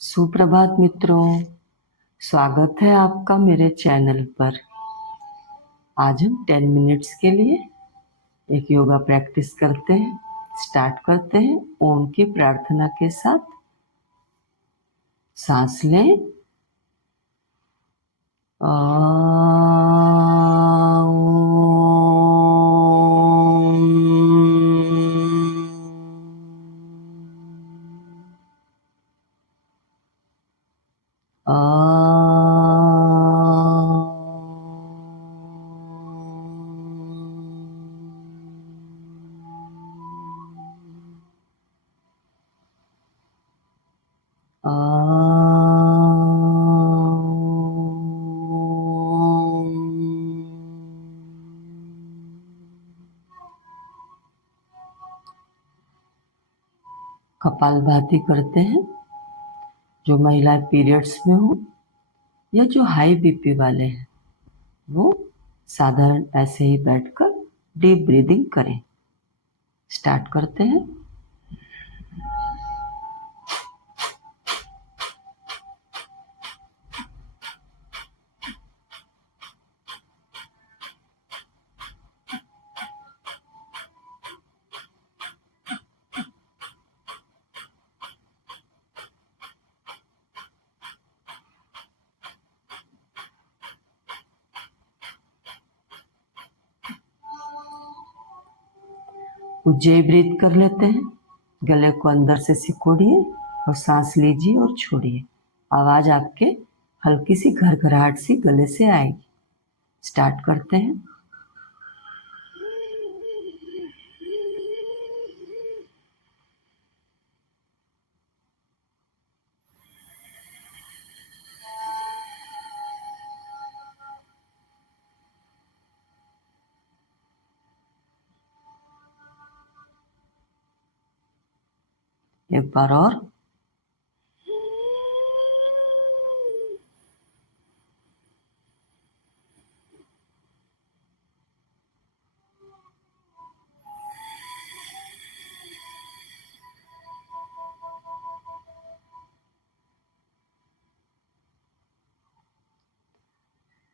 सुप्रभात मित्रों, स्वागत है आपका मेरे चैनल पर। आज हम 10 मिनट्स के लिए एक योगा प्रैक्टिस करते हैं। स्टार्ट करते हैं ओम की प्रार्थना के साथ। सांस लें। कपालभाति करते हैं। जो महिलाएं पीरियड्स में हो या जो हाई बीपी वाले हैं वो साधारण ऐसे ही बैठकर डीप ब्रीदिंग करें। स्टार्ट करते हैं। उज्जै ब्रीथ कर लेते हैं। गले को अंदर से सिकोड़िए और सांस लीजिए और छोड़िए। आवाज आपके हल्की सी घरघराहट सी गले से आएगी। स्टार्ट करते हैं। एक बार और।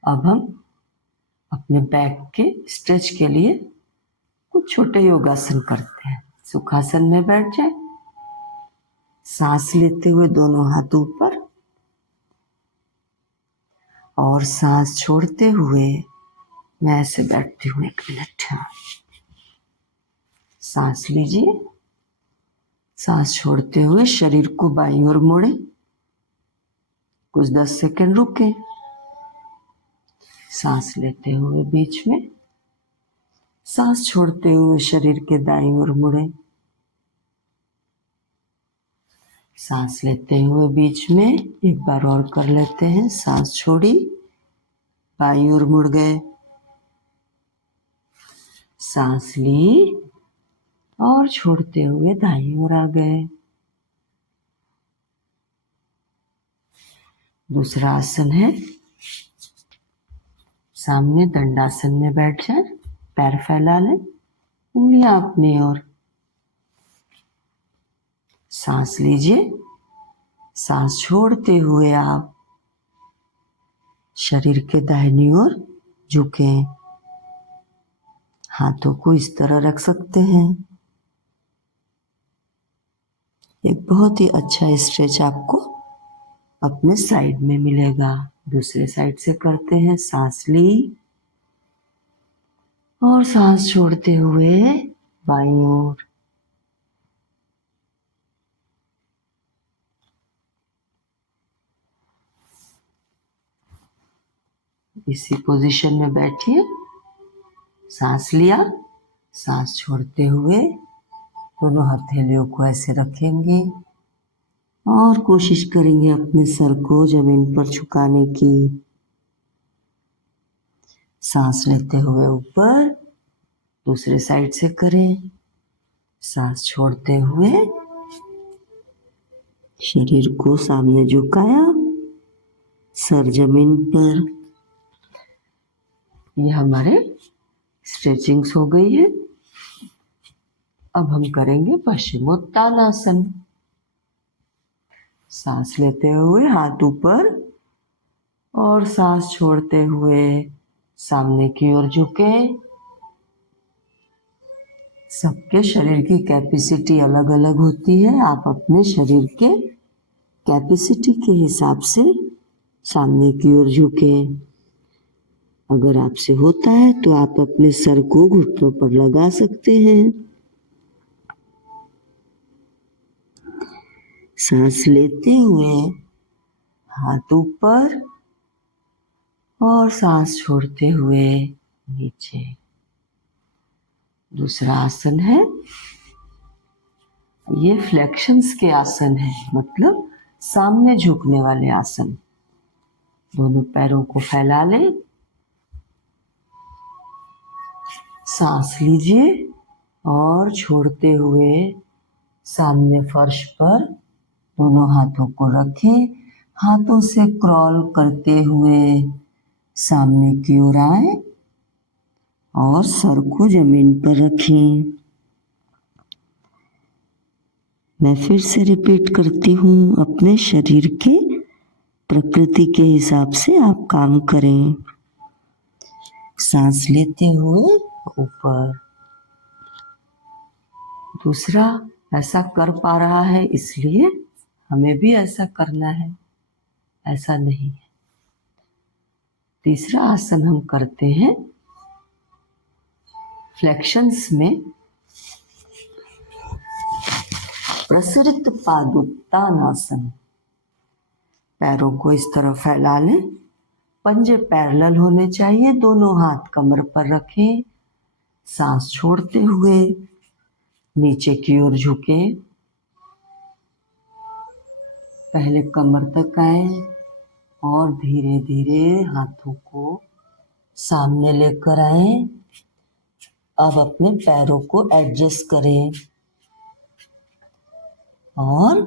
अब हम अपने बैक के स्ट्रेच के लिए कुछ छोटे योगासन करते हैं। सुखासन में बैठ जाए। सांस लेते हुए दोनों हाथ ऊपर और सांस छोड़ते हुए मैं ऐसे बैठती हूँ। 1 मिनट। सांस लीजिए। सांस छोड़ते हुए शरीर को बाईं ओर मोड़े। कुछ 10 सेकंड रुके। सांस लेते हुए बीच में, सांस छोड़ते हुए शरीर के दाईं ओर मुड़े। सांस लेते हुए बीच में एक बार और कर लेते हैं। सांस छोड़ी, बाईं ओर मुड़ गए। सांस ली और छोड़ते हुए दाईं ओर आ गए। दूसरा आसन है, सामने दंडासन में बैठ जाए। पैर फैला लें, उंगलियां अपनी ओर। सांस लीजिए। सांस छोड़ते हुए आप शरीर के दाहिनी ओर झुके। हाथों को इस तरह रख सकते हैं। एक बहुत ही अच्छा स्ट्रेच आपको अपने साइड में मिलेगा। दूसरे साइड से करते हैं। सांस ली और सांस छोड़ते हुए बाईं ओर। इसी पोजीशन में बैठिए। सांस लिया, सांस छोड़ते हुए दोनों हथेलियों को ऐसे रखेंगे और कोशिश करेंगे अपने सर को जमीन पर झुकाने की। सांस लेते हुए ऊपर, दूसरे साइड से करें। सांस छोड़ते हुए शरीर को सामने झुकाया, सर जमीन पर। ये हमारे स्ट्रेचिंग्स हो गई है। अब हम करेंगे पश्चिमोत्तानासन। सांस लेते हुए हाथ ऊपर और सांस छोड़ते हुए सामने की ओर झुके। सबके शरीर की कैपेसिटी अलग अलग होती है। आप अपने शरीर के कैपेसिटी के हिसाब से सामने की ओर झुके। अगर आपसे होता है तो आप अपने सर को घुटनों पर लगा सकते हैं। सांस लेते हुए हाथ ऊपर और सांस छोड़ते हुए नीचे। दूसरा आसन है, ये फ्लेक्शंस के आसन है, मतलब सामने झुकने वाले आसन। दोनों पैरों को फैला लें, सांस लीजिए और छोड़ते हुए सामने फर्श पर दोनों हाथों को रखें। हाथों से क्रॉल करते हुए सामने की ओर आए और सर को जमीन पर रखें। मैं फिर से रिपीट करती हूँ, अपने शरीर के प्रकृति के हिसाब से आप काम करें। सांस लेते हुए ऊपर। दूसरा ऐसा कर पा रहा है इसलिए हमें भी ऐसा करना है, ऐसा नहीं है। तीसरा आसन हम करते हैं फ्लेक्शंस में प्रसरित पादोत्तानासन। पैरों को इस तरह फैला लें, पंजे पैरेलल होने चाहिए। दोनों हाथ कमर पर रखें, सांस छोड़ते हुए नीचे की ओर झुके। पहले कमर तक आए और धीरे धीरे हाथों को सामने लेकर आए। अब अपने पैरों को एडजस्ट करें और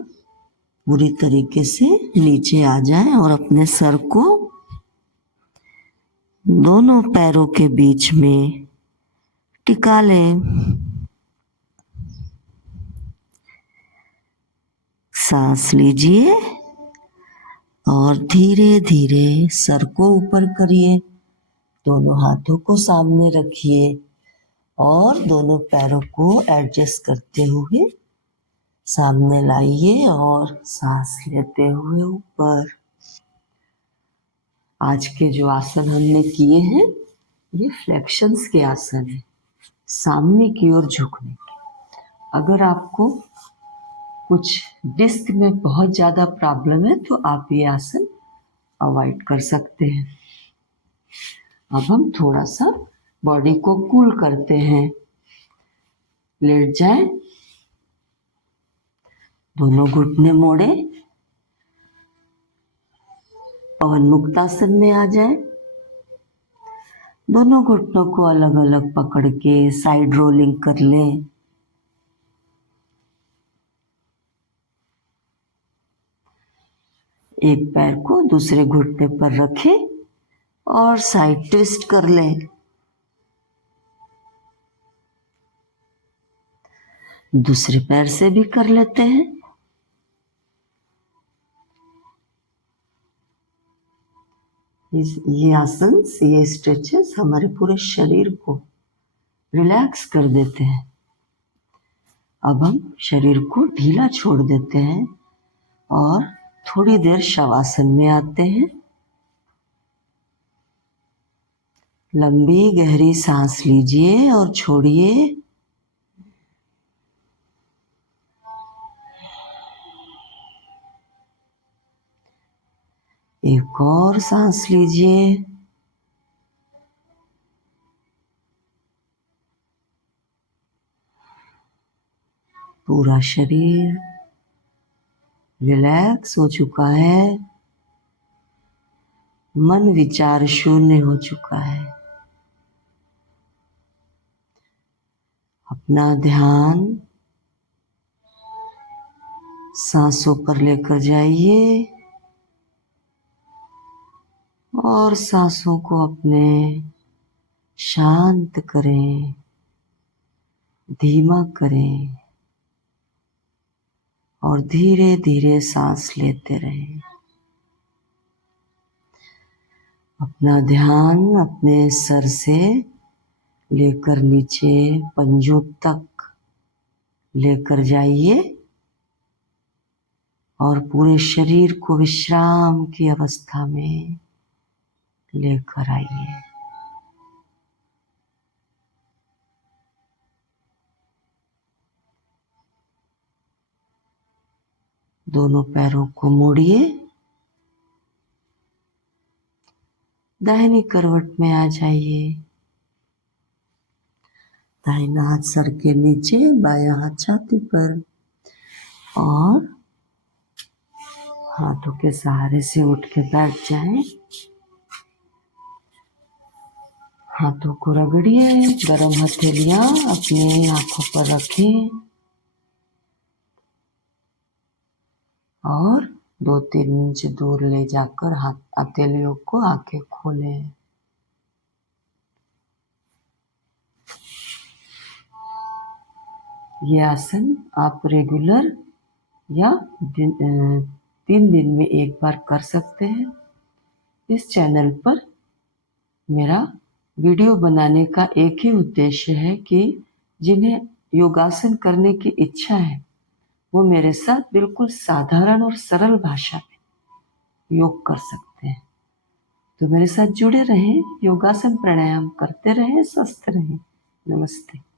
पूरी तरीके से नीचे आ जाएं और अपने सर को दोनों पैरों के बीच में टिका लें। सांस लीजिए और धीरे धीरे सर को ऊपर करिए। दोनों हाथों को सामने रखिए और दोनों पैरों को एडजस्ट करते हुए सामने लाइए और सांस लेते हुए ऊपर। आज के जो आसन हमने किए हैं ये फ्लेक्शंस के आसन है, सामने की ओर झुकने के। अगर आपको कुछ डिस्क में बहुत ज़्यादा प्रॉब्लम है तो आप ये आसन अवॉइड कर सकते हैं। अब हम थोड़ा सा बॉडी को कूल करते हैं। लेट जाएं, दोनों घुटने मोड़े, पवन मुक्तासन में आ जाए। दोनों घुटनों को अलग अलग पकड़ के साइड रोलिंग कर लें। एक पैर को दूसरे घुटने पर रखें और साइड ट्विस्ट कर लें। दूसरे पैर से भी कर लेते हैं। ये आसन, ये स्ट्रेचेस हमारे पूरे शरीर को रिलैक्स कर देते हैं। अब हम शरीर को ढीला छोड़ देते हैं और थोड़ी देर शवासन में आते हैं। लंबी गहरी सांस लीजिए और छोड़िए। एक और सांस लीजिए। पूरा शरीर रिलैक्स हो चुका है, मन विचार शून्य हो चुका है। अपना ध्यान सांसों पर लेकर जाइए और सांसों को अपने शांत करें, धीमा करें और धीरे धीरे सांस लेते रहें। अपना ध्यान अपने सर से लेकर नीचे पंजों तक लेकर जाइए और पूरे शरीर को विश्राम की अवस्था में लेकर आइए। दोनों पैरों को मोड़िए, दाहिनी करवट में आ जाइए। दाहिना हाथ सर के नीचे, बायां हाथ छाती पर और हाथों के सहारे से उठ के बैठ जाएं। हाथों को रगड़िए, गरम हथेलियां अपने आंखों पर रखें और 2-3 इंच दूर ले जाकर हाथ हथेलियों को आंखें खोलें। ये आसन आप रेगुलर या 3 दिन में एक बार कर सकते हैं। इस चैनल पर मेरा वीडियो बनाने का एक ही उद्देश्य है कि जिन्हें योगासन करने की इच्छा है वो मेरे साथ बिल्कुल साधारण और सरल भाषा में योग कर सकते हैं। तो मेरे साथ जुड़े रहें, योगासन प्राणायाम करते रहें, स्वस्थ रहें। नमस्ते।